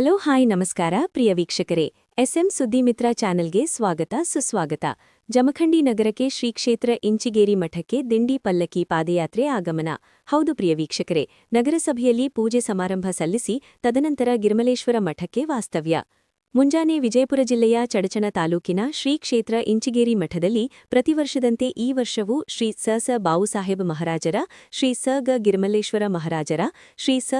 Hello hi ನಮಸ್ಕಾರ ಪ್ರಿಯ ವೀಕ್ಷಕರೇ, S M ಸುದ್ದಿಮಿತ್ರ ಚಾನೆಲ್ಗೆ ಸ್ವಾಗತ ಸುಸ್ವಾಗತ. ಜಮಖಂಡಿ ನಗರಕ್ಕೆ ಶ್ರೀ ಕ್ಷೇತ್ರ ಇಂಚಿಗೇರಿ ಮಠಕ್ಕೆ ದಿಂಡಿ ಪಲ್ಲಕ್ಕಿ ಪಾದಯಾತ್ರೆ ಆಗಮನ. ಹೌದು ಪ್ರಿಯ ವೀಕ್ಷಕರೇ, ನಗರಸಭೆಯಲ್ಲಿ ಪೂಜೆ ಸಮಾರಂಭ ಸಲ್ಲಿಸಿ ತದನಂತರ ಗಿರಿಮಲೇಶ್ವರ ಮಠಕ್ಕೆ ವಾಸ್ತವ್ಯ. ಮುಂಜಾನೆ ವಿಜಯಪುರ ಜಿಲ್ಲೆಯ ಚಡಚಣ ತಾಲೂಕಿನ ಶ್ರೀ ಕ್ಷೇತ್ರ ಇಂಚಿಗೇರಿ ಮಠದಲ್ಲಿ ಪ್ರತಿವರ್ಷದಂತೆ ಈ ವರ್ಷವೂ ಶ್ರೀ ಸ ಬಾವುಸಾಹೇಬ ಮಹಾರಾಜರ, ಶ್ರೀ ಗ ಗಿರಿಮಲ್ಲೇಶ್ವರ ಮಹಾರಾಜರ, ಶ್ರೀ ಸ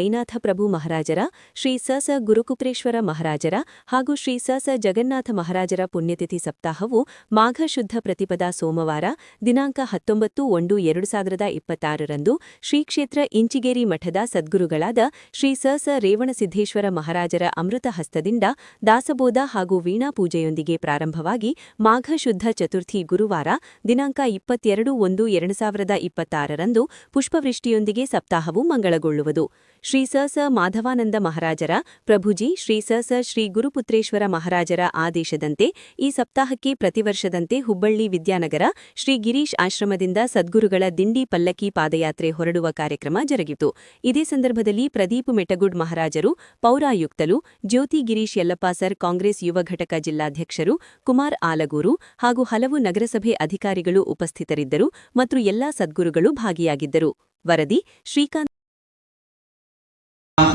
ಐನಾಥ ಪ್ರಭು ಮಹಾರಾಜರ, ಶ್ರೀ ಸ ಗುರುಕುಪ್ರೇಶ್ವರ ಮಹಾರಾಜರ ಹಾಗೂ ಶ್ರೀ ಸ ಜಗನ್ನಾಥ ಮಹಾರಾಜರ ಪುಣ್ಯತಿಥಿ ಸಪ್ತಾಹವು ಮಾಘ ಶುದ್ಧ ಪ್ರತಿಪದ ಸೋಮವಾರ ದಿನಾಂಕ 19/1/2026ರಂದು ಶ್ರೀ ಕ್ಷೇತ್ರ ಇಂಚಿಗೇರಿ ಮಠದ ಸದ್ಗುರುಗಳಾದ ಶ್ರೀ ಸ ರೇವಣಸಿದ್ದೇಶ್ವರ ಮಹಾರಾಜರ ಅಮೃತ ಹಸ್ತದಿಂದ ದಾಸಬೋಧ ಹಾಗೂ ವೀಣಾ ಪೂಜೆಯೊಂದಿಗೆ ಪ್ರಾರಂಭವಾಗಿ ಮಾಘ ಶುದ್ಧ ಚತುರ್ಥಿ ಗುರುವಾರ ದಿನಾಂಕ 22/1/2026ರಂದು ಪುಷ್ಪವೃಷ್ಟಿಯೊಂದಿಗೆ ಸಪ್ತಾಹವು ಮಂಗಳಗೊಳ್ಳುವುದು. ಶ್ರೀ ಸ ಮಾಧವಾನಂದ ಮಹಾರಾಜರ ಪ್ರಭುಜಿ ಶ್ರೀ ಸ ಶ್ರೀ ಗುರುಪುತ್ರೇಶ್ವರ ಮಹಾರಾಜರ ಆದೇಶದಂತೆ ಈ ಸಪ್ತಾಹಕ್ಕೆ ಪ್ರತಿವರ್ಷದಂತೆ ಹುಬ್ಬಳ್ಳಿ ವಿದ್ಯಾನಗರ ಶ್ರೀ ಗಿರೀಶ್ ಆಶ್ರಮದಿಂದ ಸದ್ಗುರುಗಳ ದಿಂಡಿ ಪಲ್ಲಕ್ಕಿ ಪಾದಯಾತ್ರೆ ಹೊರಡುವ ಕಾರ್ಯಕ್ರಮ ಜರುಗಿತು. ಇದೇ ಸಂದರ್ಭದಲ್ಲಿ ಪ್ರದೀಪ್ ಮೆಟಗುಡ್ ಮಹಾರಾಜರು, ಪೌರಾಯುಕ್ತರು, ಜ್ಯೋತಿ ಗಿರೀಶ್ ಯಲ್ಲಪ್ಪ ಸರ್ ಕಾಂಗ್ರೆಸ್ ಯುವ ಘಟಕ ಜಿಲ್ಲಾಧ್ಯಕ್ಷರು, ಕುಮಾರ್ ಆಲಗೂರು ಹಾಗೂ ಹಲವು ನಗರಸಭೆ ಅಧಿಕಾರಿಗಳು ಉಪಸ್ಥಿತರಿದ್ದರು ಮತ್ತು ಎಲ್ಲಾ ಸದ್ಗುರುಗಳು ಭಾಗಿಯಾಗಿದ್ದರು. ವರದಿ ಶ್ರೀಕಾಂತ್.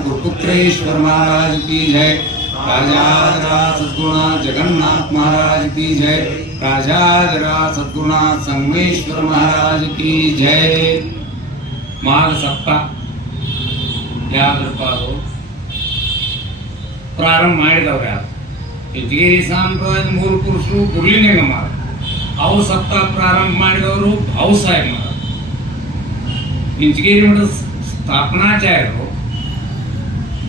गुरुपुत्रेश्वर महाराज की जय। राजाधिराज सद्गुरुनाथ जगन्नाथ महाराज की जय। राजाधिराज सद्गुरुनाथ संगमेश्वर महाराज की जय। माघ सप्ताह ಯಾವ್ದಪ್ಪ ಅದು ಪ್ರಾರಂಭ ಮಾಡಿದವ್ರು ಯಾರು? ಇಂಚಿಗೇರಿ ಸಂಪ್ರದಾಯದ ಮೂರು ಪುರುಷರು ಗುರುಲಿಂಗ ಮಹಾರಾಜ. ಅವ್ರು ಸಪ್ತಾಹ ಪ್ರಾರಂಭ ಮಾಡಿದವರು ಬಾವುಸಾಹೇಬ ಮಹಾರಾಜ. ಇಂಚಿಗೇರಿ ಮಠದ ಸ್ಥಾಪನಾಚಾರ್ಯರು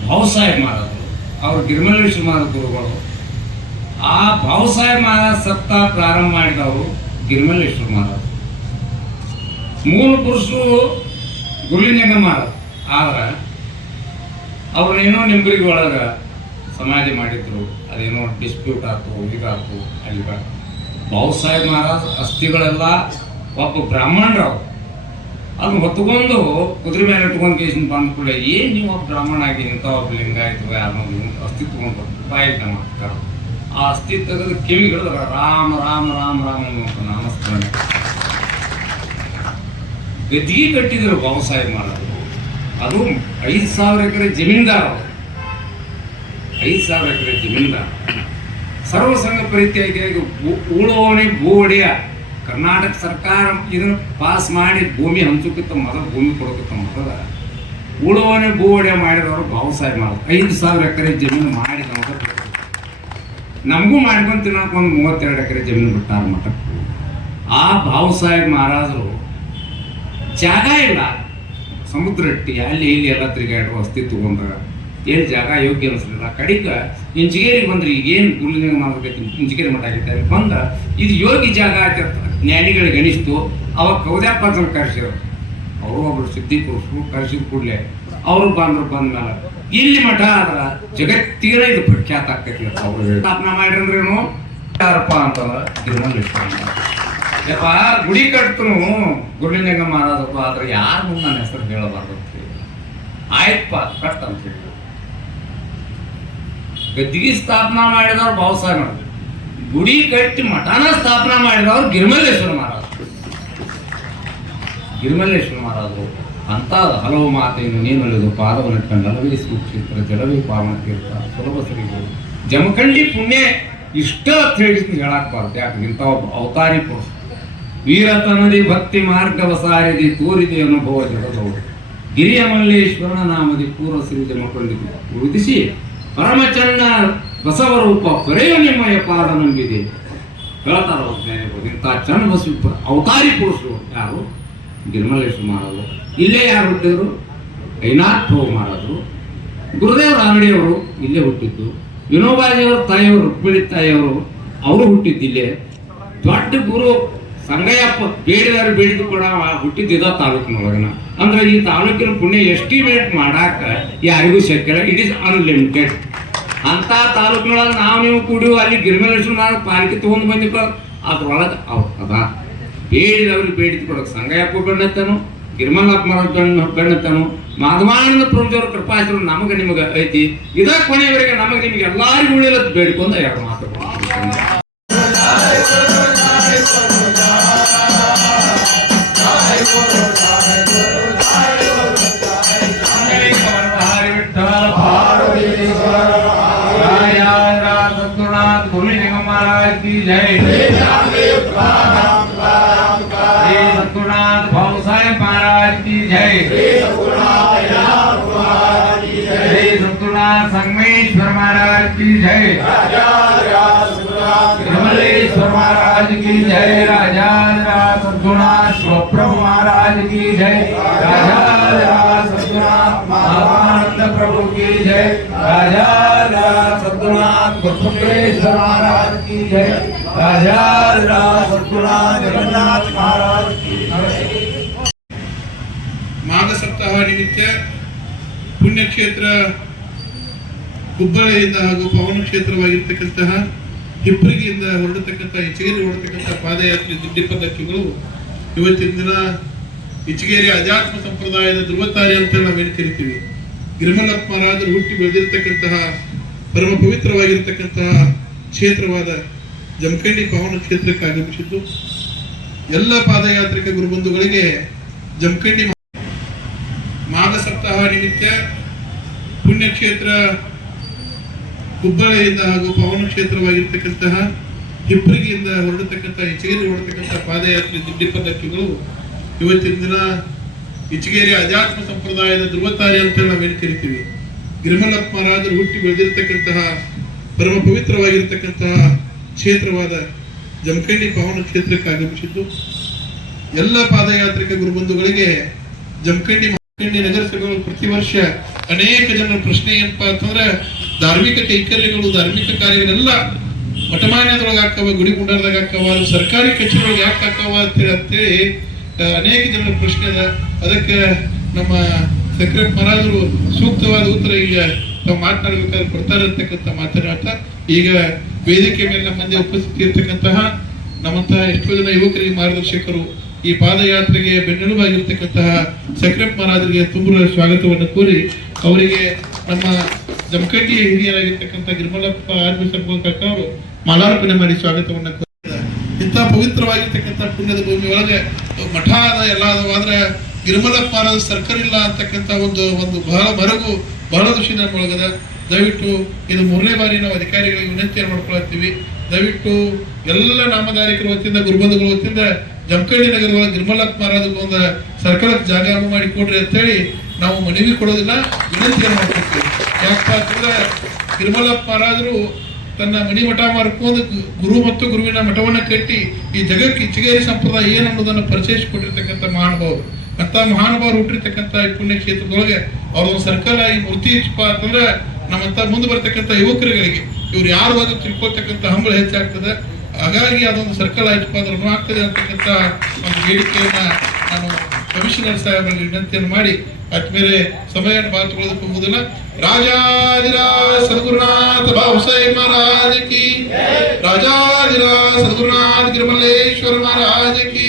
ಬಾವುಸಾಹೇಬ ಮಹಾರಾಜರು, ಅವರು ಗಿರಿಮಲ್ಲೇಶ್ವರ ಮಹಾರಾಜ ಗುರುಗಳು. ಆ ಬಾವುಸಾಹೇಬ ಮಹಾರಾಜ ಸಪ್ತಾಹ ಪ್ರಾರಂಭ ಮಾಡಿದವರು ಗಿರಿಮಲ್ಲೇಶ್ವರ ಮಹಾರಾಜ. ಮೂಲ ಪುರುಷರು ಗುರುಲಿಂಗ ಮಹಾರಾಜ. ಆದ್ರೆ ಅವ್ರನ್ನೇನೋ ನಿಂಬರಿಗೆ ಒಳಗೆ ಸಮಾಧಿ ಮಾಡಿದ್ರು, ಅದೇನೋ ಡಿಸ್ಪ್ಯೂಟ್ ಆಯ್ತು, ಇದಾಯ್ತು. ಅಲ್ಲಿ ಬಾವುಸಾಹೇಬ ಮಹಾರಾಜ ಅಸ್ಥಿಗಳೆಲ್ಲ ಒಬ್ಬ ಬ್ರಾಹ್ಮಣರವ್ರು ಅದನ್ನ ಹೊತ್ಕೊಂಡು ಕುದುರೆ ಮೇಲೆ ಇಟ್ಕೊಂಡು ಕೇಸಿನ ಬಂದ್ಕೊಳ್ಳೆ, ಏನು ನೀವು ಒಬ್ಬ ಬ್ರಾಹ್ಮಣ ಆಗಿ ಇಂಥ ಒಬ್ಬ ಲಿಂಗಾಯತು ಯಾರು ಅಸ್ಥಿ ತಗೊಂಡು ಬಾಯಿಗೆ ಮಾಡ್ತಾರೆ. ಆ ಅಸ್ಥಿ ತೆಗೆದು ಕಿವಿಗಳು ರಾಮ ರಾಮ ರಾಮ ರಾಮ ಅಂತ ನಾಮಸ್ಮರಣೆ ಗದ್ದಿಗೆ ಕಟ್ಟಿದ್ರು ಬಾವುಸಾಹೇಬ ಮಹಾರಾಜರು. ಅದು 5,000 ಎಕರೆ ಜಮೀನ್ದಾರ, 5,000 ಎಕರೆ ಜಮೀನ್ದಾರ. ಸರ್ವಸಂಘ ಪರಿತ್ಯಾಗಿಯಾಗಿ ಉಳುವವನೇ ಭೂ ಒಡೆಯ. ಕರ್ನಾಟಕ ಸರ್ಕಾರ ಇದನ್ನು ಪಾಸ್ ಮಾಡಿ ಭೂಮಿ ಹಂಚೋಕ್ಕಿಂತ ಮೊದಲು, ಭೂಮಿ ಕೊಡೋಕ್ಕಿಂತ ಮೊದಲ ಉಳುವವನೇ ಭೂ ಒಡೆಯ ಮಾಡಿದವರು ಬಾವುಸಾಹೇಬ ಮಹಾರಾಜ. 5,000 ಎಕರೆ ಜಮೀನು ಮಾಡಿ ನಮಗೂ ಮಾಡ್ಕೊಂಡು ತಿನ್ನೋಕೆ ಒಂದು 32 ಎಕರೆ ಜಮೀನು ಬಿಟ್ಟಾರ ಮಠಕ್ಕೆ. ಆ ಬಾವುಸಾಹೇಬ ಮಹಾರಾಜರು ಜಾಗ ಇಲ್ಲ, ಸಮುದ್ರ ಇಟ್ಟಿ ಅಲ್ಲಿ ಇಲ್ಲಿ ಎಲ್ಲ ತಿರುಗಾಡುವ ಅಸ್ತಿತ್ವ ತಗೊಂಡ್ರ ಏನು ಜಾಗ ಯೋಗ್ಯ ಅನಿಸಲಿಲ್ಲ. ಕಡಿಗೆ ಇಂಚಿಗೇರಿಗೆ ಬಂದ್ರೆ ಈಗೇನು ಗುರುಲಿಂಗ ಮಾಡಬೇಕೈತಿ, ಇಂಚಿಗೇರಿ ಮಠ ಆಗೈತೆ, ಅಲ್ಲಿ ಬಂದ್ರೆ ಇದು ಯೋಗಿ ಜಾಗ ಜ್ಞಾನಿಗಳಿಗೆ ಅನಿಸ್ತು. ಅವಾಗ ಕೌದ್ಯಾಪನ ಕರೆಸಿದ್ರು, ಅವರು ಒಬ್ಬರು ಸಿದ್ಧಿ ಪುರುಷರು. ಕರೆಸಿದ ಕೂಡಲೇ ಅವರು ಬಂದ್ಮೇಲೆ ಇಲ್ಲಿ ಮಠ ಆದ್ರ ಜಗತ್ತಿಗೆ ಇದು ಪ್ರಖ್ಯಾತ ಆಕೈತಿ ಅಂತ ಅವರು ಸ್ಥಾಪನಾ ಮಾಡಿರಂದ್ರೇನು ಯಾರಪ್ಪ ಅಂತಂದ್ರೆ ಗಿರಿಮಲ್ಲೇಶ್ವರ. ಯಪ್ಪ ಗುಡಿ ಕಟ್ತನು ಗುರುಲಿಂಗ ಮಹಾರಾಜಪ್ಪ, ಆದ್ರೆ ಯಾರು ಮುಂದೆ ನನ್ನ ಹೆಸರು ಹೇಳಬಾರ್ದು ಅಂತ ಹೇಳಿ ಆಯ್ತಪ್ಪ ಕಟ್ ಅಂತ ಹೇಳಿ ಗದ್ದಿಗೆ ಸ್ಥಾಪನಾ ಮಾಡಿದವ್ರು ಬಾವುಸಾಹೇಬ ಮಹಾರಾಜ. ಗುಡಿ ಕಟ್ಟಿ ಮಠನ ಸ್ಥಾಪನಾ ಮಾಡಿದವರು ಗಿರಿಮಲ್ಲೇಶ್ವರ ಮಹಾರಾಜ. ಗಿರಿಮಲ್ಲೇಶ್ವರ ಮಹಾರಾಜರು ಅಂತ ಹಲವು ಮಾತೆಯನ್ನು ನೀನೊಲಿದು ಪಾದವನ್ನು ಕಂಡು ಅಲವೇ ಕ್ಷೇತ್ರ ಜಲವೇ ಪಾವನ ತೀರ್ಥ ಸುಲಭ ಸರಿಗಳು ಜಮಖಂಡಿ ಪುಣ್ಯ ಇಷ್ಟ ಅಂತ ಹೇಳಿ ಹೇಳಾಕ್ಬಾರ್ದು. ಯಾಕೆ ಇಂಥ ಒಬ್ಬ ಅವತಾರಿ ಪುರುಷ, ವೀರತನದಿ ಭಕ್ತಿ ಮಾರ್ಗವ ಸಾರಿದಿ ತೋರಿದೆ ಅನುಭವ ಜಗದವರು ಗಿರಿಯ ಮಲ್ಲೇಶ್ವರನ ನಾಮದಿ ಪೂರ್ವ ಶ್ರೀ ಜಮಖಂಡಿಗೆ ಉಳಿದಿಸಿ ಪರಮಚಂದ ಬಸವರೂಪ ಪರೆಯು ನಿಮ್ಮಯ ಪಾದ ನಂಬಿದೆ ಹೇಳ್ತಾರ ಜ್ಞಾನಿಗಳು. ಇಂಥ ಚಂದ ಬಸವ ಅವತಾರಿ ಪುರುಷರು ಯಾರು? ಗಿರಿಮಲ್ಲೇಶ್ವರ ಮಹಾರಾಜರು. ಇಲ್ಲೇ ಯಾರು ಹುಟ್ಟಿದ್ರು? ಐನಾಥ ಪ್ರಭು ಮಹಾರಾಜರು. ಗುರುದೇವರ ಅಂಗಡಿಯವರು ಇಲ್ಲೇ ಹುಟ್ಟಿದ್ದು. ವಿನೋಬಾಜಿಯವರ ತಾಯಿಯವರು, ರುಕ್ಮಿಣಿ ತಾಯಿಯವರು ಅವರು ಹುಟ್ಟಿದ್ದಿಲ್ಲೇ. ದೊಡ್ಡ ಗುರು ಸಂಗಯ್ಯಪ್ಪ ಬೇಡಿದವರು ಬೇಡಿದ್ದು ಕೂಡ ಹುಟ್ಟಿದ್ದ ತಾಲೂಕಿನೊಳಗನ. ಅಂದ್ರೆ ಈ ತಾಲೂಕಿನ ಪುಣ್ಯ ಎಸ್ಟಿಮೇಟ್ ಮಾಡಾಕ ಯಾರಿಗೂ ಶಕ್ಯ, ಇಟ್ ಈಸ್ ಅನ್ಲಿಮಿಟೆಡ್. ಅಂತ ತಾಲೂಕಿನೊಳಗೆ ನಾವು ನೀವು ಕೂಡಿವು ಅಲ್ಲಿ ಗಿರಿಮಲ್ಲೇಶ್ವರ ಪಾಲಿಕೆ ತಗೊಂಡು ಬಂದಿಪ್ಪ, ಅದ್ರೊಳಗೆ ಅವ್ರು ಅದ ಬೇಡಿದವ್ರಿಗೆ ಬೇಡಿದ್ದು ಕೊಡೋಕೆ ಸಂಗಯ್ಯಪ್ಪ ಬೆಣ್ಣತ್ತನು, ಗಿರಿಮಲ್ಲಪ್ಪ ಮಹಾರಾಜ ಬೆಣ್ಣತ್ತನು, ಮಾಧವಾನಂದ ಪ್ರಭುದೇವರ ಕೃಪಾಶ್ರಮ ನಮಗೆ ನಿಮಗೆ ಐತಿ. ಇದ ಕೊನೆಯವರೆಗೆ ನಮಗೆ ನಿಮಗೆ ಎಲ್ಲಾರಿಗೂ ಉಳಿಲತ್ತು ಬೇಡಿಕೊಂಡು ಎರಡು ಮಾತು. महाराज की जय, सतगुरुनाथ भाऊ साहेब महाराज की जय, सतगुरुनाथ संगमेश्वर महाराज की जय, विमलेश्वर महाराज की जय, राजा सतगुरुनाथ शिवप्रभु महाराज की जय, राजा सतगुरुनाथ महाराज प्रभु की जय, राजा सतगुरुनाथ गुरुपुत्रेश्वर महाराज की जय, राजा सतगुरुनाथ जगन्नाथ महाराज की जय. ಮಾಘ ಸಪ್ತಾಹ ನಿಮಿತ್ತ ಪುಣ್ಯಕ್ಷೇತ್ರ ಹುಬ್ಬಳ್ಳಿಯಿಂದ ಹಾಗೂ ಪವನ ಕ್ಷೇತ್ರವಾಗಿರ್ತಕ್ಕಂತಹ ಹಿಪ್ಪರಿಗೆಯಿಂದ ಹೊರಡತಕ್ಕಂಥ ಇಚಗೇರಿ ಹೊರಡತಕ್ಕಂಥ ಪಾದಯಾತ್ರೆ ದಿಡ್ಡಿ ಪಲ್ಲಕ್ಕಿಗಳು ಇವತ್ತಿನ ದಿನ ಇಚಗೇರಿ ಅಧ್ಯಾತ್ಮ ಸಂಪ್ರದಾಯದ ಧ್ರುವತಾರೆ ಅಂತ ನಾವೇನು ಕರಿತೀವಿ. ಗಿರಿಮಲ್ಲಪ್ಪ ಮಹಾರಾಜರು ಹುಟ್ಟಿ ಬೆಳೆದಿರ್ತಕ್ಕಂತಹ ಪರಮ ಪವಿತ್ರವಾಗಿರ್ತಕ್ಕಂತಹ ಕ್ಷೇತ್ರವಾದ ಜಮಖಂಡಿ ಪಾವನ ಕ್ಷೇತ್ರಕ್ಕೆ ಆಗಮಿಸಿದ್ದು ಎಲ್ಲ ಪಾದಯಾತ್ರಿಕ ಗುರುಬಂಧುಗಳಿಗೆ ಜಮಖಂಡಿ ಮಾಘ ಸಪ್ತಾಹ ನಿಮಿತ್ತ ಪುಣ್ಯಕ್ಷೇತ್ರ ಹುಬ್ಬಳ್ಳಿಯಿಂದ ಹಾಗೂ ಪವನ ಕ್ಷೇತ್ರವಾಗಿರ್ತಕ್ಕಂತಹ ಹಿಪ್ಪರಿಗೆಯಿಂದ ಹೊರಡತಕ್ಕಂಥ ಇಚಗೇರಿ ಹೊರಡತಕ್ಕಂಥ ಪಾದಯಾತ್ರೆ ದಿಡ್ಡಿ ಪಲ್ಲಕ್ಕಿಗಳು ಇವತ್ತಿನ ದಿನ ಇಚಗೇರಿ ಅಧ್ಯಾತ್ಮ ಸಂಪ್ರದಾಯದ ಧ್ರುವತಾರೆ ಅಂತ ನಾವೇನು ಕರಿತೀವಿ. ಗಿರಿಮಲ್ಲಪ್ಪ ಮಹಾರಾಜರು ಹುಟ್ಟಿ ಬೆಳೆದಿರ್ತಕ್ಕಂತಹ ಪರಮ ಪವಿತ್ರವಾಗಿರ್ತಕ್ಕಂತಹ ಕ್ಷೇತ್ರವಾದ ಜಮಖಂಡಿ ಪಾವನ ಕ್ಷೇತ್ರಕ್ಕೆ ಆಗಮಿಸಿದ್ದು ಎಲ್ಲ ಪಾದಯಾತ್ರಿಕ ಗುರುಬಂಧುಗಳಿಗೆ ಜಮಖಂಡಿ ನಗರಸಭೆಗಳು ಪ್ರತಿ ವರ್ಷ ಅನೇಕ ಜನರ ಪ್ರಶ್ನೆ ಏನಪ್ಪಾ ಅಂತಂದ್ರೆ ಧಾರ್ಮಿಕ ಕೈಕರ್ಯಗಳು ಧಾರ್ಮಿಕ ಕಾರ್ಯಗಳೆಲ್ಲ ಮಠಮಾನ್ಯದೊಳಗೆ ಹಾಕವ, ಗುಡಿ ಗುಂಡಾರದಾಗ ಹಾಕವ, ಸರ್ಕಾರಿ ಕಚೇರಿಯೊಳಗೆ ಯಾಕೆ ಹಾಕವ ಅಂತೇಳಿ ಅನೇಕ ಜನರ ಪ್ರಶ್ನೆ ಅದ. ಅದಕ್ಕೆ ನಮ್ಮ ಸಕ್ರೆ ಮಹಾರಾಜರು ಸೂಕ್ತವಾದ ಉತ್ತರ ಈಗ ತಾವು ಮಾತನಾಡಬೇಕಾದ್ರೆ ಕೊಡ್ತಾರೆ ಅಂತಕ್ಕಂಥ ಮಾತನಾಡ್ತಾ ಈಗ ವೇದಿಕೆ ಮೇಲೆ ನಮ್ಮ ಮಂದಿ ಉಪಸ್ಥಿತಿ ಇರ್ತಕ್ಕಂತಹ ನಮ್ಮಂತಹ ಎಷ್ಟೋ ಜನ ಯುವಕರಿಗೆ ಮಾರ್ಗದರ್ಶಕರು ಈ ಪಾದಯಾತ್ರೆಗೆ ಬೆನ್ನೆಲುಬಾಗಿರ್ತಕ್ಕಂತಹ ಸಕ್ರೆ ಮಹಾರಾಜರಿಗೆ ತುಂಬ ಸ್ವಾಗತವನ್ನು ಕೋರಿ ಅವರಿಗೆ ನಮ್ಮ ಜಮಖಂಡಿ ಹಿರಿಯರಾಗಿರ್ತಕ್ಕಂಥ ಗಿರಿಮಲ್ಲಪ್ಪ ಆರ್ಮಿ ಮೂಲಕ ಮಾಲಾರ್ಪಣೆ ಮಾಡಿ ಸ್ವಾಗತವನ್ನು ಕೋರಿದ್ದಾರೆ. ಇಂಥ ಪವಿತ್ರವಾಗಿರ್ತಕ್ಕಂಥ ಪುಣ್ಯದ ಭೂಮಿ ಒಳಗೆ ಮಠ ಅದ ಎಲ್ಲ ಆದ್ರೆ ಗಿರಿಮಲ್ಲಪ್ಪ ಮಹಾರಾಜ ಸರ್ಕಾರ ಇಲ್ಲ ಅಂತಕ್ಕಂಥ ಒಂದು ಬಹಳ ಮರಗು ಬಹಳ ದೃಷ್ಟಿ ನಮ್ಮೊಳಗದ. ದಯವಿಟ್ಟು ಇದು 3ನೇ ಬಾರಿ ನಾವು ಅಧಿಕಾರಿಗಳಿಗೆ ವಿನಂತಿಯನ್ನು ಮಾಡ್ಕೊಳ್ತೀವಿ. ದಯವಿಟ್ಟು ಎಲ್ಲ ನಾಮಧಾರಿಕರ ವತಿಯಿಂದ ಗುರುಬಂಧುಗಳ ವತಿಯಿಂದ ಜಮಖಂಡಿ ನಗರದೊಳಗೆ ಗಿರಿಮಲ್ಲಪ್ಪ ಮಹಾರಾಜರಿಗೆ ಒಂದು ಸರ್ಕಾರಕ್ಕೆ ಜಾಗ ಮಾಡಿ ಕೊಡ್ರಿ ಅಂತೇಳಿ ನಾವು ಮನವಿ ಕೊಡೋದಿಲ್ಲ, ವಿನಂತಿಯನ್ನು ಮಾಡ್ಕೊಳ್ತೀವಿ. ಯಾಕಪ್ಪ ಅಂತಂದ್ರೆ ಗಿರಿಮಲ್ಲಪ್ಪ ಮಹಾರಾಜರು ತನ್ನ ಮಣಿ ಮಠ ಮಾರ್ಕೊಂಡು ಗುರು ಮತ್ತು ಗುರುವಿನ ಮಠವನ್ನ ಕಟ್ಟಿ ಈ ಜಗಕ್ಕೆ ಇಚಗೇರಿ ಸಂಪ್ರದಾಯ ಏನು ಅನ್ನೋದನ್ನು ಪರಿಚಯಿಸಿಕೊಟ್ಟಿರ್ತಕ್ಕಂಥ ಮಹಾನುಭಾವರು. ಅಂತ ಮಹಾನುಭಾವರು ಹುಟ್ಟಿರ್ತಕ್ಕಂಥ ಈ ಪುಣ್ಯ ಕ್ಷೇತ್ರದೊಳಗೆ ಅವ್ರದೊಂದು ಸರ್ಕಲ್ ಈ ಮೂರ್ತಿ ಇಚ್ಚಪ್ಪ ಅಂತಂದ್ರೆ ನಮ್ಮಂತ ಮುಂದೆ ಬರ್ತಕ್ಕಂಥ ಯುವಕರುಗಳಿಗೆ ಇವ್ರು ಯಾರು ಬಂದು ತಿಳ್ಕೊಳ್ತಕ್ಕಂಥ ಹಂಬಲ ಹೆಚ್ಚಾಗ್ತದೆ. ಹಾಗಾಗಿ ಅದೊಂದು ಸರ್ಕಲ್ ಆಯ್ತಪ್ಪ ಅಂದ್ರೆ ಆಗ್ತದೆ ಅಂತಕ್ಕಂಥ ಒಂದು ಬೇಡಿಕೆಯನ್ನ ನಾನು ಕಮಿಷನರ್ ಸಾಹೇಬರಿಗೆ ವಿನಂತಿಯನ್ನು ಮಾಡಿ ಆದ್ಮೇಲೆ ಸಮಯ ಮಾತುಕೊಳ್ಳೋದಕ್ಕೆ ಹೋಗುವುದಿಲ್ಲ. ರಾಜಾಧಿರಾಜ ಸದ್ಗುರುನಾಥ ಬಾಬು ಸಾಹೇಬ್ ಮಹಾರಾಜ್ ಕಿ, ರಾಜಾಧಿರಾಜ ಸದ್ಗುರುನಾಥ ಗಿರಿಮಲ್ಲೇಶ್ವರ ಮಹಾರಾಜ್ ಕಿ,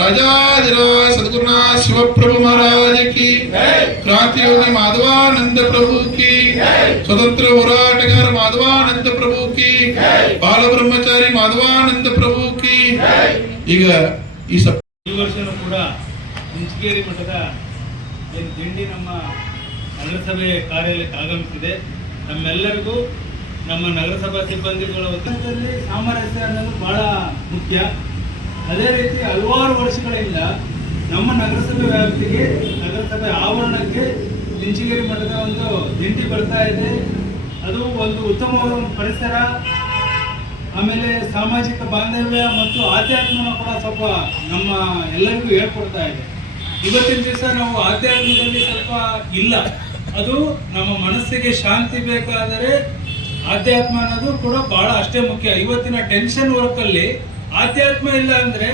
ರಾಜಾಧಿರಾಜ ಸದ್ಗುರುನಾಥ ಶಿವಪ್ರಭು ಮಹಾರಾಜ್ ಕಿ, ಕ್ರಾಂತಿಯೋಗಿ ಮಾಧವಾನಂದ ಪ್ರಭು ಕಿ, ಸ್ವತಂತ್ರ ಹೋರಾಟಗಾರ ಮಾಧವಾನಂದ ಪ್ರಭು ಕಿ, ಬಾಲ ಬ್ರಹ್ಮಚಾರಿ ಮಾಧವಾನಂದ ಪ್ರಭು ಕಿ. ಈಗ ಈ ವರ್ಷನೂ ಕೂಡ ಇಂಚಿಗೇರಿ ಮಠದ ದಿಂಡಿ ನಮ್ಮ ನಗರಸಭೆ ಕಾರ್ಯಾಲಯಕ್ಕೆ ಆಗಮಿಸಿದೆ. ನಮ್ಮೆಲ್ಲರಿಗೂ ನಮ್ಮ ನಗರಸಭಾ ಸಿಬ್ಬಂದಿಗಳ ವತಿಯಲ್ಲಿ ಸಾಮರಸ್ಯ ಅನ್ನೋದು ಬಹಳ ಮುಖ್ಯ. ಅದೇ ರೀತಿ ಹಲವಾರು ವರ್ಷಗಳಿಂದ ನಮ್ಮ ನಗರಸಭೆ ವ್ಯಾಪ್ತಿಗೆ ನಗರಸಭೆ ಆವರಣಕ್ಕೆ ಇಂಚಿಗೇರಿ ಮಠದ ಒಂದು ದಿಂಡಿ ಬರ್ತಾ ಇದೆ. ಅದು ಒಂದು ಉತ್ತಮವಾದ ಪರಿಸರ, ಆಮೇಲೆ ಸಾಮಾಜಿಕ ಬಾಂಧವ್ಯ ಮತ್ತು ಆಧ್ಯಾತ್ಮನ ಕೂಡ ಸ್ವಲ್ಪ ನಮ್ಮ ಎಲ್ಲರಿಗೂ ಹೇಳ್ಕೊಡ್ತಾ ಇದೆ. ಇವತ್ತಿನ ದಿವಸ ನಾವು ಆಧ್ಯಾತ್ಮದಲ್ಲಿ ಸ್ವಲ್ಪ ಇಲ್ಲ, ಅದು ನಮ್ಮ ಮನಸ್ಸಿಗೆ ಶಾಂತಿ ಬೇಕಾದರೆ ಆಧ್ಯಾತ್ಮ ಅನ್ನೋದು ಕೂಡ ಬಹಳ ಅಷ್ಟೇ ಮುಖ್ಯ. ಇವತ್ತಿನ ಟೆನ್ಷನ್ ವರ್ಕಲ್ಲಿ ಆಧ್ಯಾತ್ಮ ಇಲ್ಲ ಅಂದರೆ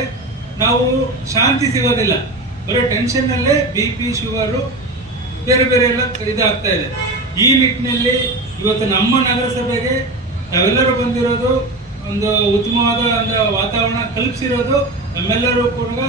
ನಾವು ಶಾಂತಿ ಸಿಗೋದಿಲ್ಲ. ಬರೀ ಟೆನ್ಷನ್ನಲ್ಲೇ BP, ಶುಗರು, ಬೇರೆ ಬೇರೆ ಎಲ್ಲ ಇದಾಗ್ತಾ ಇದೆ. ಈ ನಿಟ್ಟಿನಲ್ಲಿ ಇವತ್ತು ನಮ್ಮ ನಗರಸಭೆಗೆ ತಾವೆಲ್ಲರೂ ಬಂದಿರೋದು ಒಂದು ಉತ್ತಮವಾದ ಒಂದು ವಾತಾವರಣ ಕಲ್ಪಿಸಿರೋದು ನಮ್ಮೆಲ್ಲರೂ ಕೂಡ